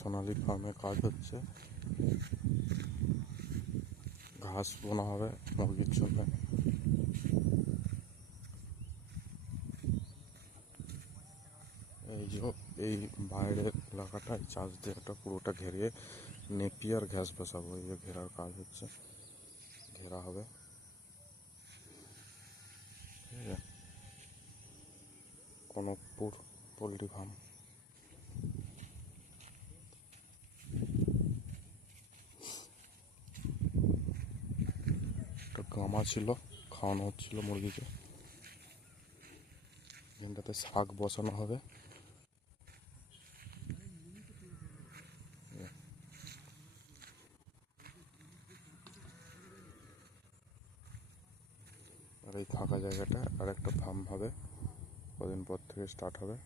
সোনালী ফার্মে কাজ হচ্ছে, ঘাস বোনা হবে মুরগির জন্য। এই যে এই বাইরের এলাকাটায় চাষ দিয়ে একটা পুরোটা ঘেরিয়ে নেপিয়ার ঘাস বসাবো। এই যে ঘেরার কাজ হচ্ছে, ঘেরা হবে। ঠিক আছে, কনকপুর পোলট্রি ফার্ম। একটা গামা ছিল, খাওয়ানো হচ্ছিল মুরগিকে। এখানটাতে শাক বসানো হবে। আর এই ফাঁকা জায়গাটা আর একটা ফার্ম হবে, কদিন পর থেকে স্টার্ট হবে।